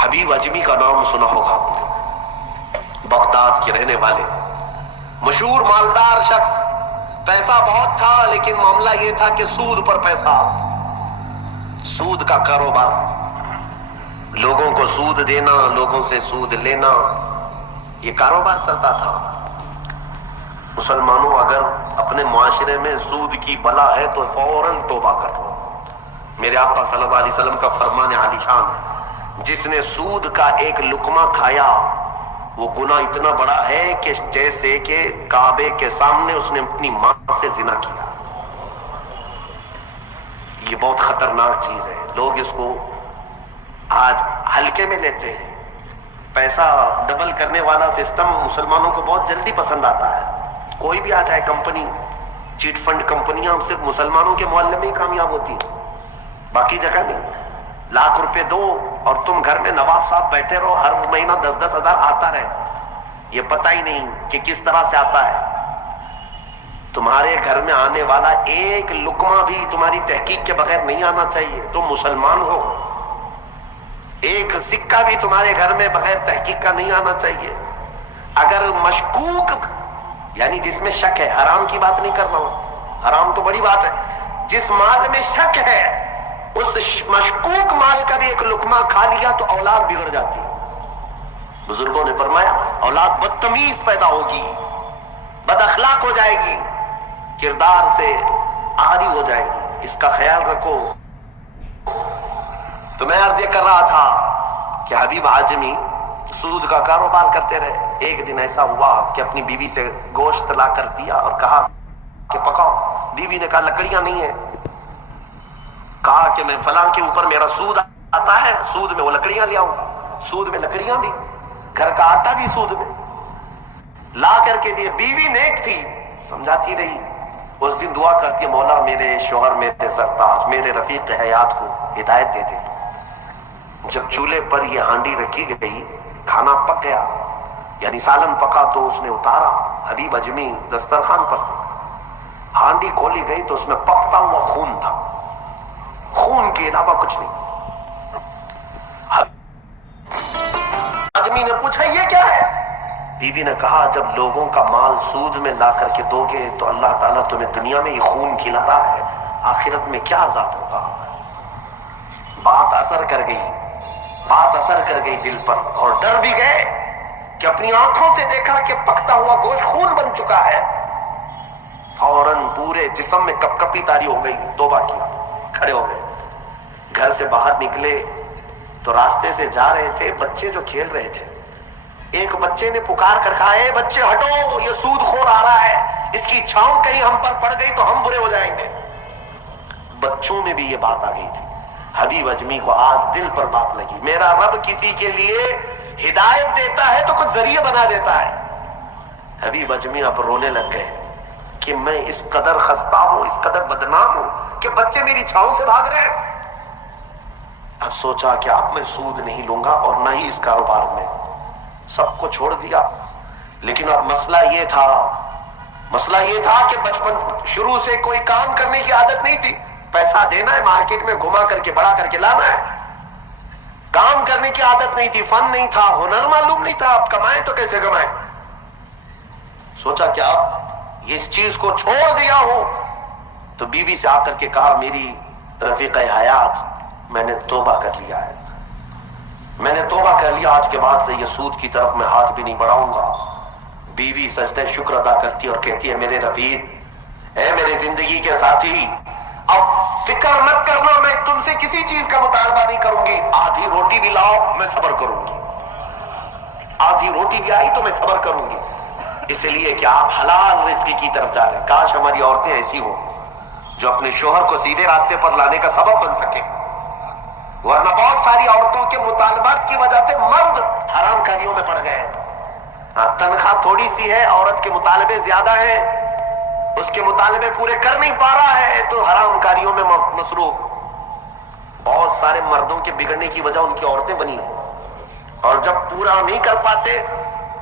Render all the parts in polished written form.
حبیب اجمی کا نام سنا ہوگا آپ نے، بغداد کے رہنے والے مشہور مالدار شخص، پیسہ بہت تھا لیکن معاملہ یہ تھا کہ سود پر پیسہ، سود کا کاروبار، لوگوں کو سود دینا، لوگوں سے سود لینا، یہ کاروبار چلتا تھا۔ مسلمانوں اگر اپنے معاشرے میں سود کی بلا ہے تو فوراً توبہ کر لو۔ میرے آقا صلی اللہ علیہ وسلم کا فرمان عالی شان ہے، جس نے سود کا ایک لقمہ کھایا وہ گناہ اتنا بڑا ہے کہ جیسے کہ کعبے کے سامنے اس نے اپنی ماں سے زنا کیا۔ یہ بہت خطرناک چیز ہے، لوگ اس کو آج ہلکے میں لیتے ہیں۔ پیسہ ڈبل کرنے والا سسٹم مسلمانوں کو بہت جلدی پسند آتا ہے۔ کوئی بھی آ جائے کمپنی، چیٹ فنڈ کمپنیاں صرف مسلمانوں کے محلے میں ہی کامیاب ہوتی ہیں، باقی جگہ نہیں۔ لاکھ روپے دو اور تم گھر میں نواب صاحب بیٹھے رہو، ہر مہینہ 10-10 ہزار آتا رہے، یہ پتہ ہی نہیں کہ کس طرح سے آتا ہے۔ تمہارے گھر میں آنے والا ایک لقمہ بھی تمہاری تحقیق کے بغیر نہیں آنا چاہیے، تم مسلمان ہو۔ ایک سکہ بھی تمہارے گھر میں بغیر تحقیق کا نہیں آنا چاہیے۔ اگر مشکوک، یعنی جس میں شک ہے، حرام کی بات نہیں کر رہا ہوں، حرام تو بڑی بات ہے، جس مال میں شک ہے اس مشکوک مال کا بھی ایک لقمہ کھا لیا تو اولاد بگڑ جاتی ہے۔ بزرگوں نے فرمایا اولاد بدتمیز پیدا ہوگی، بد اخلاق ہو جائے گی، کردار سے عاری ہو جائے گی، اس کا خیال رکھو۔ تو میں عرض یہ کر رہا تھا کہ حبیب اعجمی سود کا کاروبار کرتے رہے۔ ایک دن ایسا ہوا کہ اپنی بیوی سے گوشت لا کر دیا اور کہا کہ پکاؤ۔ بیوی نے کہا لکڑیاں نہیں ہیں۔ کہا کہ میں فلاں کے اوپر میرا سود آتا ہے، سود میں وہ لکڑیاں لے آؤں گا۔ سود میں لکڑیاں بھی، گھر کا آٹا بھی سود میں لا کر کے دیے۔ بیوی نیک تھی، سمجھاتی رہی۔ اس دن دعا کرتی ہے مولا میرے شوہر، میرے سرتاج، میرے رفیق حیات کو ہدایت دے دے۔ جب چولہے پر یہ ہانڈی رکھی گئی، کھانا پک گیا، یعنی سالن پکا تو اس نے اتارا، حبیب اجمی دسترخوان پر تھا۔ ہانڈی کھولی گئی تو اس میں پکتا ہوا خون تھا، خون کے علاوہ کچھ نہیں۔ اجمی نے پوچھا یہ کیا ہے؟ بیوی نے کہا جب لوگوں کا مال سود میں لا کر کے دو گے تو اللہ تعالیٰ تمہیں دنیا میں ہی خون کھلا رہا ہے، آخرت میں کیا عذاب ہوگا۔ بات اثر کر گئی، بات اثر کر گئی دل پر، اور ڈر بھی گئے کہ اپنی آنکھوں سے دیکھا کہ پکتا ہوا گوشت خون بن چکا ہے۔ فوراً پورے جسم میں کپ کپی طاری ہو گئی، توبہ کیا، کھڑے ہو گئے۔ گھر سے باہر نکلے تو راستے سے جا رہے تھے، بچے جو کھیل رہے تھے، ایک بچے نے پکار کر کہا اے بچے ہٹو، یہ سود خور آ رہا ہے، اس کی چھاؤں کہیں ہم پر پڑ گئی تو ہم برے ہو جائیں گے۔ بچوں میں بھی یہ بات آ گئی تھی۔ حبیب اجمی کو آج دل پر بات لگی، میرا رب کسی کے لیے ہدایت دیتا ہے تو کچھ ذریعہ بنا دیتا ہے۔ حبیب اجمی اب رونے لگ گئے کہ میں اس قدر خستہ ہوں، اس قدر بدنام ہوں کہ بچے میری چھاؤں سے بھاگ رہے ہیں۔ اب سوچا کہ اب میں سود نہیں لوں گا اور نہ ہی اس کاروبار میں، سب کو چھوڑ دیا۔ لیکن اب مسئلہ یہ تھا کہ بچپن شروع سے کوئی کام کرنے کی عادت نہیں تھی، پیسہ دینا ہے، مارکیٹ میں گھما کر کے بڑا کر کے لانا ہے، کام کرنے کی عادت نہیں تھی، فن نہیں تھا، ہنر معلوم نہیں تھا، اب کمائیں تو کیسے کمائیں۔ سوچا کہ اب اس چیز کو چھوڑ دیا ہوں، تو بیوی سے آ کر کے کہا میری رفیق حیات میں نے توبہ کر لیا ہے، میں نے توبہ کر لیا، آج کے بعد سے یہ سود کی طرف میں ہاتھ بھی نہیں بڑھاؤں گا۔ بیوی سجدہ شکر ادا کرتی اور کہتی ہے میرے رفیق، اے میرے زندگی کے ساتھی، اب فکر مت کرنا، میں تم سے کسی چیز کا مطالبہ نہیں کروں گی، آدھی روٹی بھی لاؤ میں صبر کروں گی، آدھی روٹی بھی آئی تو میں صبر کروں گی، اس لیے کہ آپ حلال رزق کی طرف جا رہے ہیں۔ کاش ہماری عورتیں ایسی ہوں جو اپنے شوہر کو سیدھے راستے پر لانے کا سبب بن سکے، ورنہ بہت ساری عورتوں کے مطالبات کی وجہ سے مرد حرام کاریوں میں پڑ گئے۔ تنخواہ تھوڑی سی ہے، عورت کے مطالبے زیادہ ہیں، اس کے مطالبے پورے کر نہیں پا رہا ہے تو حرام کاریوں میں مصروف۔ بہت سارے مردوں کے بگڑنے کی وجہ ان کی عورتیں بنی ہیں، اور جب پورا نہیں کر پاتے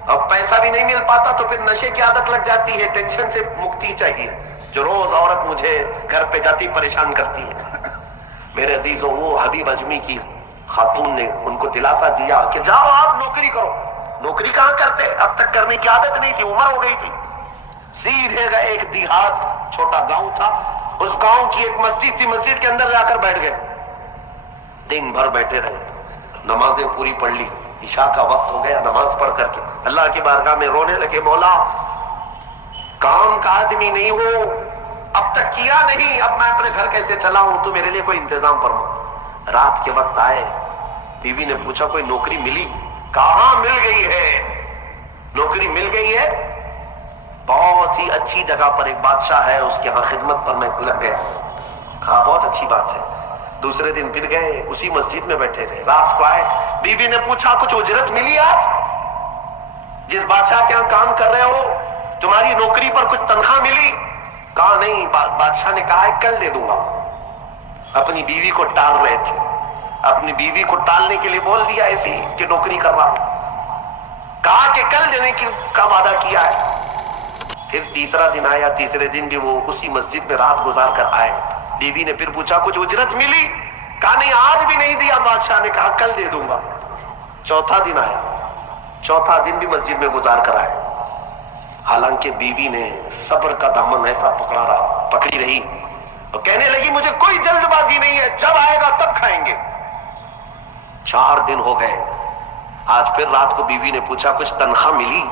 اور پیسہ بھی نہیں مل پاتا تو پھر نشے کی عادت لگ جاتی ہے۔ ٹینشن سے مکتی چاہیے، جو روز عورت مجھے گھر پہ جاتی پریشان کرتی ہے۔ میرے عزیزوں، وہ حبیب اجمی کی खातून ने उनको दिलासा दिया कि जाओ आप नौकरी करो। नौकरी कहाँ करते, अब तक करने की आदत नहीं थी, उम्र हो गई थी। सीधे गए एक देहात, छोटा गांव था, उस गांव की एक मस्जिद थी, मस्जिद के अंदर जाकर बैठ गए। दिन भर बैठे रहे, नमाजें पूरी पढ़ ली, इशा का वक्त हो गया, नमाज पढ़ करके अल्लाह की बारगाह में रोने लगे, मौला काम का आदमी नहीं हो, अब तक किया नहीं, अब मैं अपने घर कैसे चलाऊं, तो मेरे लिए कोई इंतजाम फरमा। रात के वक्त आए, बीवी ने पूछा कोई नौकरी मिली? कहां मिल गई है, नौकरी मिल गई है, बहुत ही अच्छी जगह पर एक बादशाह है, उसके यहाँ खिदमत पर मैं लग गया। कहा बहुत अच्छी बात है। दूसरे दिन फिर गए, उसी मस्जिद में बैठे रहे। रात को आए, बीवी ने पूछा कुछ उजरत मिली आज, जिस बादशाह के यहाँ काम कर रहे हो तुम्हारी नौकरी पर कुछ तनख्वाह मिली? कहा नहीं, बादशाह ने कहा है कल दे दूंगा। अपनी बीवी को टाल रहे थे, अपनी बीवी को टालने के लिए बोल दिया ऐसी कि नौकरी कर रहा हूं, कहा कि कल देने का वादा किया है। फिर तीसरा दिन आया, तीसरे दिन भी वो उसी मस्जिद में रात गुजार कर आए। बीवी ने फिर पूछा कुछ उजरत मिली? कहा नहीं, आज भी नहीं दिया, बादशाह ने कहा कल दे दूंगा। चौथा दिन आया, चौथा दिन भी मस्जिद में गुजार कर आए। हालांकि बीवी ने सब्र का दामन ऐसा पकड़ी रही और कहने लगी मुझे कोई जल्दबाजी नहीं है, जब आएगा तब खाएंगे। 4 दिन हो गए, आज फिर रात को बीवी ने पूछा कुछ तनख्वाह मिली,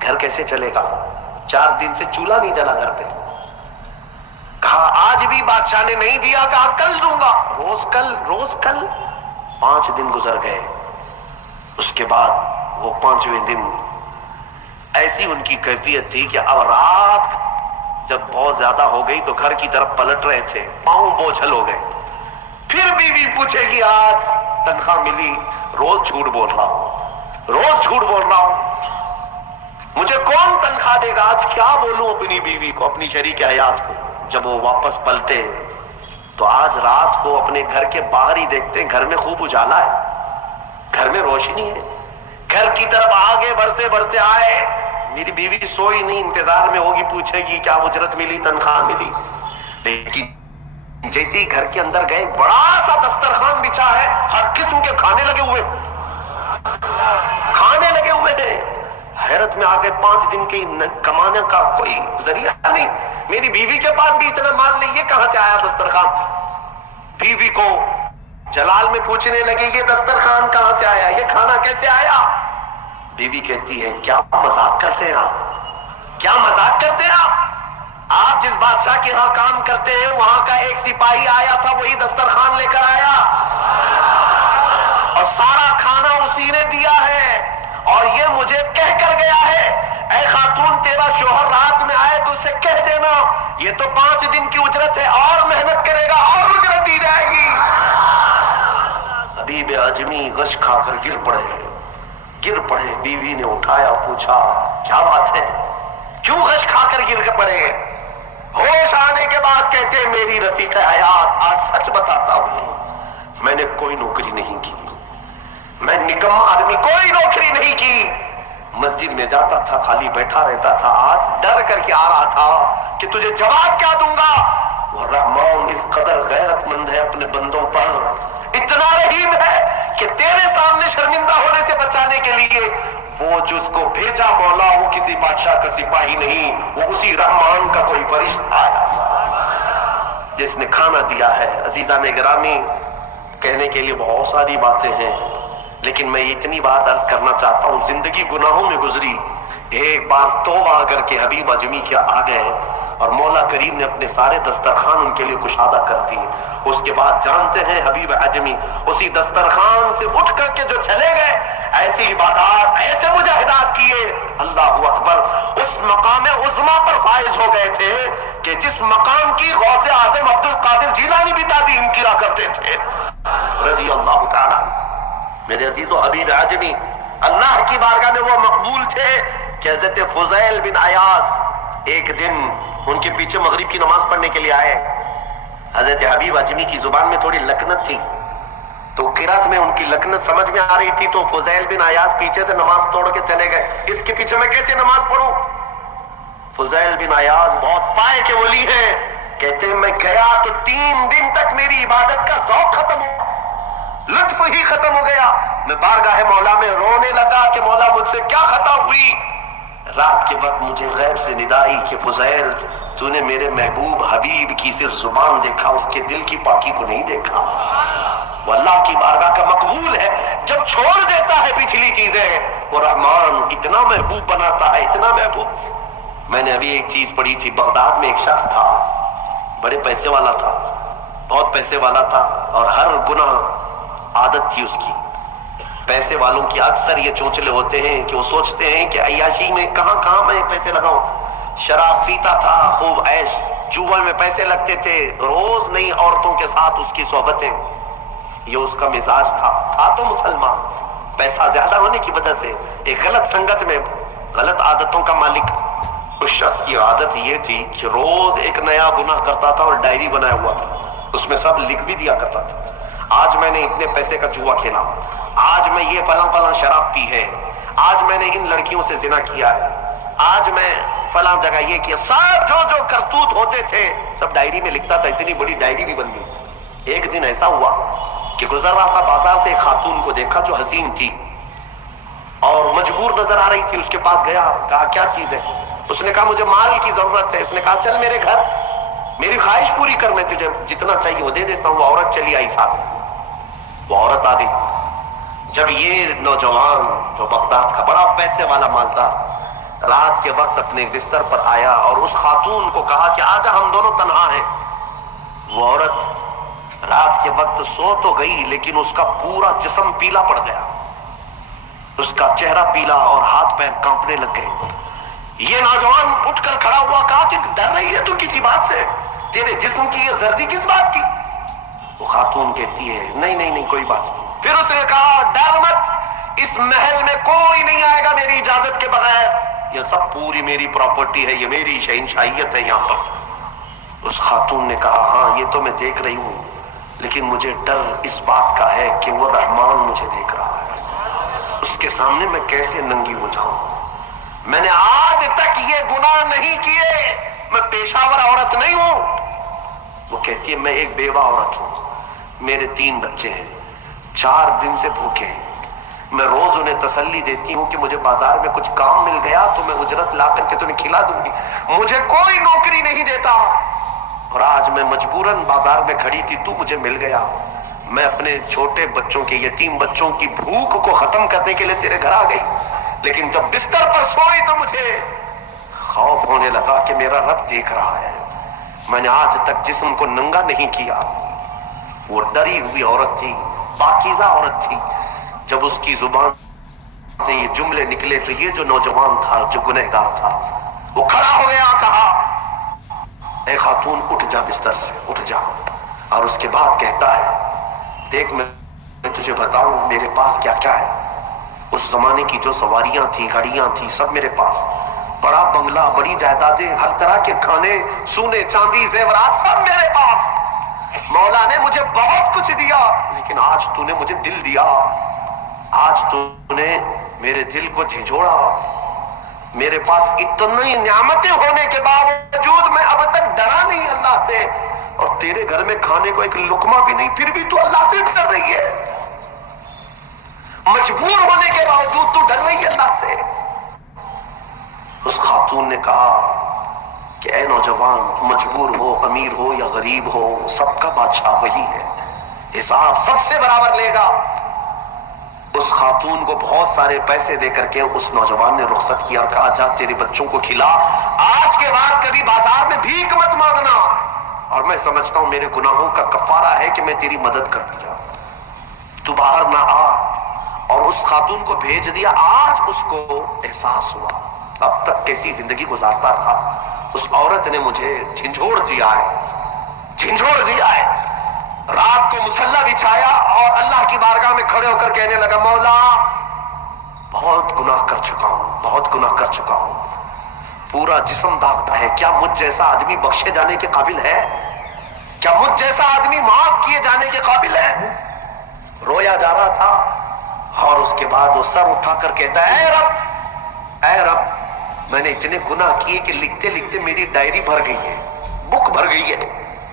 घर कैसे चलेगा? 4 दिन से चूल्हा नहीं जला घर पे। कहा आज भी बादशाह ने नहीं दिया, कहा कल दूंगा, रोज कल। 5 दिन गुजर गए। उसके बाद वो 5वें दिन ऐसी उनकी कैफियत थी कि अब रात जब बहुत ज्यादा हो गई तो घर की तरफ पलट रहे थे, पांव बोझल हो गए। फिर बीवी पूछेगी आज तनख्वाह मिली? रोज झूठ बोल रहा हूं, मुझे कौन तनख्वाह देगा? आज क्या बोलूं अपनी बीवी को, अपनी शरीक हयात को। जब वो वापस पलटे तो आज रात को अपने घर के बाहर ही देखते हैं, घर में खूब उजाला है, घर में रोशनी है। घर की तरफ आगे बढ़ते बढ़ते आए, मेरी बीवी सोई नहीं, इंतजार में होगी, पूछेगी क्या उजरत मिली, तनख्वाह मिली। लेकिन जैसे ही घर के अंदर गए, बड़ा सा दस्तरखान बिछा है, हर किस्म के खाने लगे हुए हैं। हैरत में आ गए, 5 दिन की कमाने का कोई जरिया नहीं, मेरी बीवी के पास भी इतना माल नहीं, ये कहां से आया दस्तरखान? बीवी को जलाल में पूछने लगे ये दस्तरखान कहां से आया, ये खाना कैसे आया? बीवी कहती है क्या मजाक करते हैं आप? आप जिस बादशाह के यहाँ काम करते हैं वहां का एक सिपाही आया था, वही दस्तरखान लेकर आया और सारा खाना उसी ने दिया है, और ये मुझे कह कर गया है ऐ खातून तेरा शोहर रात में आए तो उसे कह देना ये तो 5 दिन की उजरत है, और मेहनत करेगा और उजरत दी जाएगी। हबीब आजमी गश खाकर गिर पड़े। बीवी ने उठाया, पूछा क्या बात है, क्यों गश खाकर गिर पड़े? होश आने के बाद कहते मेरी रफीक हयात, आज सच बताता हूं, मैंने कोई नौकरी नहीं की, मैं निकम्मा आदमी, कोई नौकरी नहीं की। मस्जिद में जाता था, खाली बैठा रहता था। आज डर करके आ रहा था कि तुझे जवाब क्या दूंगा। वो रहमान इस कदर गैरतमंद है अपने बंदों पर, इतना रहीम है कि तेरे सामने शर्मिंदा होने से बचाने के लिए वो जिसको भेजा मौला, वो किसी बादशाह का सिपाही नहीं, वो उसी रहमान का कोई फरिश्ता आया जिसने खाना दिया है। अजीजा ने गिरामी, कहने के लिए बहुत सारी बातें हैं, लेकिन मैं इतनी बात अर्ज करना चाहता हूं, जिंदगी गुनाहों में गुजरी, एक बार तौबा करके हबीब आजमी के आ गए और मौला करीम ने अपने सारे दस्तरखान उनके लिए कुशादा कर दिए। उसके बाद जानते हैं हबीब आजमी उसी दस्तरखान से उठ करके जो चले गए, ऐसी इबादत, ऐसे मुजाहिदात किए, अल्लाहु अकबर, उस मकाम उज़्मा पर फाइज हो गए थे कि जिस मकाम की गौसे आज़म अब्दुल कादिर जिलानी भी ताज़ीम किया करते थे रज़ी अल्लाह ताला। मेरे अजीजों, हबीब आजमी अल्लाह की बारगाह में वो मकबूल थे कि हज़रत फुज़ैल बिन अयास एक दिन उनके पीछे मगरिब की नमाज पढ़ने के लिए आए। हज़रत हबीब आजमी की जुबान में थोड़ी लकनत थी, तो किरात में उनकी लकनत समझ में आ रही थी, तो फुज़ैल बिन अयास पीछे से नमाज तोड़ के चले गए, इसके पीछे मैं कैसे नमाज पढ़ूं? फुज़ैल बिन अयास बहुत पाए के वली हैं, कहते हैं मैं गया तो 3 दिन तक मेरी इबादत का शौक खत्म हो, लुत्फ ही खत्म हो गया। मैं बारगाह मौला में रोने लगा कि मौला मुझसे क्या खता हुई। रात के वक्त मुझे गैब से निदाई कि फुज़ैल, तूने मेरे महबूब हबीब की सिर्फ जुबान देखा, उसके दिल की पाकी को नहीं देखा। वो अल्लाह की बारगाह का मकबूल है। जब छोड़ देता है पिछली चीजें, वो रहमान इतना महबूब बनाता है, इतना महबूब। मैंने अभी एक चीज पढ़ी थी, बगदाद में एक शख्स था, बड़े पैसे वाला था, बहुत पैसे वाला था, और हर गुनाह आदत थी उसकी। पैसे वालों की अक्सर ये चोंचले होते हैं कि वो सोचते हैं कि अय्याशी में कहां मैं पैसे लगाऊं। शराब पीता था, खूब ऐश, जुआ में पैसे लगते थे, रोज नई औरतों के साथ उसकी सोहबतें। ये उसका मिजाज था तो मुसलमान, पैसा ज्यादा होने की वजह से एक गलत संगत में गलत आदतों का मालिक। उस शख्स की आदत ये थी कि रोज एक नया गुनाह करता था और डायरी बनाया हुआ था, उसमें सब लिख भी दिया करता था। आज मैंने इतने पैसे का जुआ खेला, आज मैं ये फलां शराब पी है, आज मैंने इन लड़कियों से जिना किया है, आज मैं फलां जगह ये किया। सब जो करतूत होते थे सब डायरी में लिखता था। इतनी बड़ी डायरी भी बन गई। एक दिन ऐसा हुआ कि गुजर रहा था बाजार से, एक खातून को देखा जो हसीन थी और मजबूर नजर आ रही थी। उसके पास गया, कहा क्या चीज है? उसने कहा मुझे माल की जरूरत है। उसने कहा चल मेरे घर, मेरी ख्वाहिश पूरी कर, मैं तुझे जितना चाहिए वो दे देता हूँ। वो औरत चली आई साथ में, वो औरत आ गई। जब ये नौजवान जो बगदाद का बड़ा पैसे वाला मालदार रात के वक्त अपने बिस्तर पर आया और उस खातून को कहा कि आजा हम दोनों तन्हा हैं, वो औरत रात के वक्त सो तो गई लेकिन उसका पूरा जिस्म पीला पड़ गया, उसका चेहरा पीला और हाथ पैर कांपने लग गए। ये नौजवान उठकर खड़ा हुआ, कहा कि डर रही है तू किसी बात से? तेरे जिस्म की ये जर्दी किस बात की? वो खातून कहती है नहीं कोई बात नहीं। फिर उसने कहा डर मत, इस महल में कोई नहीं आएगा मेरी इजाजत के बगैर, ये सब पूरी मेरी प्रॉपर्टी है, ये मेरी शहंशाहियत है यहाँ पर। उस खातून ने कहा हाँ ये तो मैं देख रही हूँ, लेकिन मुझे डर इस बात का है कि वो रहमान मुझे देख रहा है, उसके सामने मैं कैसे नंगी हो जाऊं? मैंने आज तक ये गुनाह नहीं किए, मैं पेशावर औरत नहीं हूं। वो कहती है मैं एक बेवा औरत हूं, मेरे 3 बच्चे हैं, 4 दिन से भूखे हैं। मैं रोज उन्हें तसल्ली देती हूँ कि मुझे बाजार में कुछ काम मिल गया तो मैं उजरत ला करके तुम्हें खिला दूंगी। मुझे कोई नौकरी नहीं देता और आज मैं मजबूरन बाजार में खड़ी थी, तू मुझे मिल गया। मैं अपने छोटे बच्चों के, यतीम बच्चों की भूख को खत्म करने के लिए तेरे घर आ गई, लेकिन जब बिस्तर पर सोई तो मुझे खौफ होने लगा कि मेरा रब देख रहा है। मैंने आज तक जिस्म को नंगा नहीं किया। वो डरी हुई औरत थी, पाकीज़ा औरत थी। जब उसकी जुबान से ये जुमले निकले तो ये जो नौजवान था, जो गुनहगार था, वो खड़ा हो गया, कहा ए खातून उठ जा, बिस्तर से उठ जा। और उसके बाद कहता है देख मैं तुझे बताऊं मेरे पास क्या क्या है। उस जमाने की जो सवारियां थी, गाड़ियां थी, सब मेरे पास, बड़ा बंगला, बड़ी जायदादें, हर तरह के खाने, सोने चांदी जेवरात सब मेरे पास। मौला ने मुझे बहुत कुछ दिया, लेकिन आज तूने मुझे दिल दिया, आज तूने मेरे दिल को झिझोड़ा। मेरे पास इतनी नियामतें होने के बावजूद मैं अब तक डरा नहीं अल्लाह से, और तेरे घर में खाने को एक लुकमा भी नहीं, फिर भी तू अल्लाह से डर रही है। मजबूर होने के बावजूद तू डर रही है अल्लाह से। उस खातून ने कहा कि ऐ नौजवान, मजबूर हो, अमीर हो या गरीब हो, सबका बादशाह वही है, हिसाब सबसे बराबर लेगा। उस खातून को बहुत सारे पैसे देकर के उस नौजवान ने रुखसत किया, कहा जा तेरे बच्चों को खिला, आज के बाद कभी बाजार में भीख मत मांगना। और मैं समझता हूं मेरे गुनाहों का कफारा है कि मैं तेरी मदद कर दिया, तू बाहर ना आ। और उस खातून को भेज दिया। आज उसको एहसास हुआ अब तक कैसी जिंदगी गुजारता रहा, उस औरत ने मुझे झिंझोड़ दिया है, झिंझोड़ दिया है। रात को मुसल्ला बिछाया और अल्लाह की बारगाह में खड़े होकर कहने लगा मौला बहुत गुनाह कर चुका हूं, बहुत गुनाह कर चुका हूं, पूरा जिस्म दागता है। क्या मुझ जैसा आदमी बख्शे जाने के काबिल है? क्या मुझ जैसा आदमी माफ किए जाने के काबिल है? रोया जा रहा था और उसके बाद वो सर उठाकर कहता है ऐ रब, ऐ रब, मैंने इतने गुनाह किए कि लिखते लिखते मेरी डायरी भर गई है, बुक भर गई है।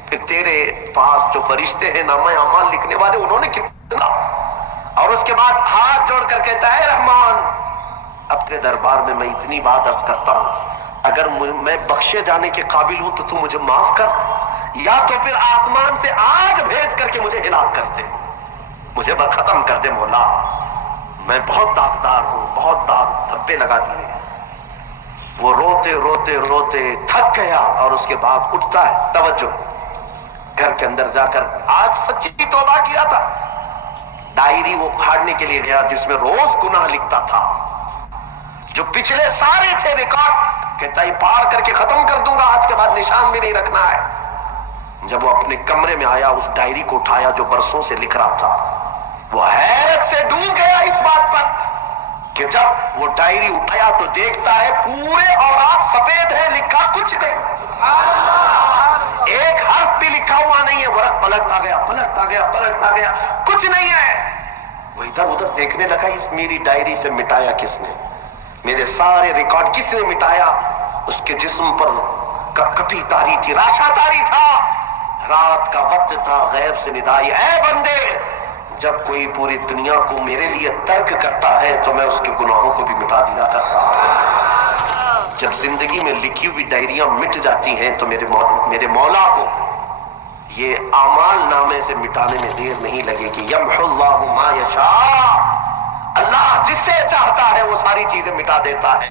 फिर तेरे पास जो फरिश्ते हैं नामा अमाल लिखने वाले, उन्होंने कितना اور اس کے بعد ہاتھ جوڑ کر کہتا ہے رحمان اپنے دربار میں میں اتنی بات عرض کرتا ہوں، اگر میں بخشے جانے کے قابل ہوں تو مجھے معاف کر، یا تو پھر آسمان سے آگ بھیج کر کے مجھے ہلاک کر دے، مجھے ختم کر دے مولا، میں بہت داغدار ہوں، بہت داغ دھبے لگا دیے۔ وہ روتے روتے روتے تھک گیا اور اس کے بعد اٹھتا ہے، توجہ، گھر کے اندر جا کر آج سچی توبہ کیا تھا، ڈائری وہ پھاڑنے کے لیے گیا جس میں روز گناہ لکھتا تھا، جو پچھلے سارے تھے ریکارڈ، کہتا ہے پاڑ کر کے ختم کر دوں گا، آج کے بعد نشان بھی نہیں رکھنا ہے۔ جب وہ اپنے کمرے میں آیا، اس ڈائری کو اٹھایا جو برسوں سے لکھ رہا تھا، وہ حیرت سے ڈوب گیا اس بات پر کہ جب وہ ڈائری اٹھایا تو دیکھتا ہے پورے اوراق سفید ہے، لکھا کچھ نہیں، ایک حرف بھی لکھا ہوا نہیں ہے۔ ورق پلٹتا گیا، پلٹتا گیا، پلٹتا گیا، کچھ نہیں ہے۔ وہ ادھر ادھر دیکھنے لگا، اس میری ڈائری سے مٹایا کس نے، میرے سارے ریکارڈ کس نے مٹایا؟ اس کے جسم پر کپی تاری تھی، راشا تاری تھا، رات کا وقت تھا، غیب سے ندائی، اے بندے جب کوئی پوری دنیا کو میرے لیے ترک کرتا ہے تو میں اس کے گناہوں کو بھی مٹا دیا کرتا ہوں۔ جب زندگی میں لکھی ہوئی ڈائریاں مٹ جاتی ہیں تو میرے مولا کو یہ اعمال نامے سے مٹانے میں دیر نہیں لگے گی۔ یمحو اللہ ما یشاء، اللہ جس سے چاہتا ہے وہ ساری چیزیں مٹا دیتا ہے۔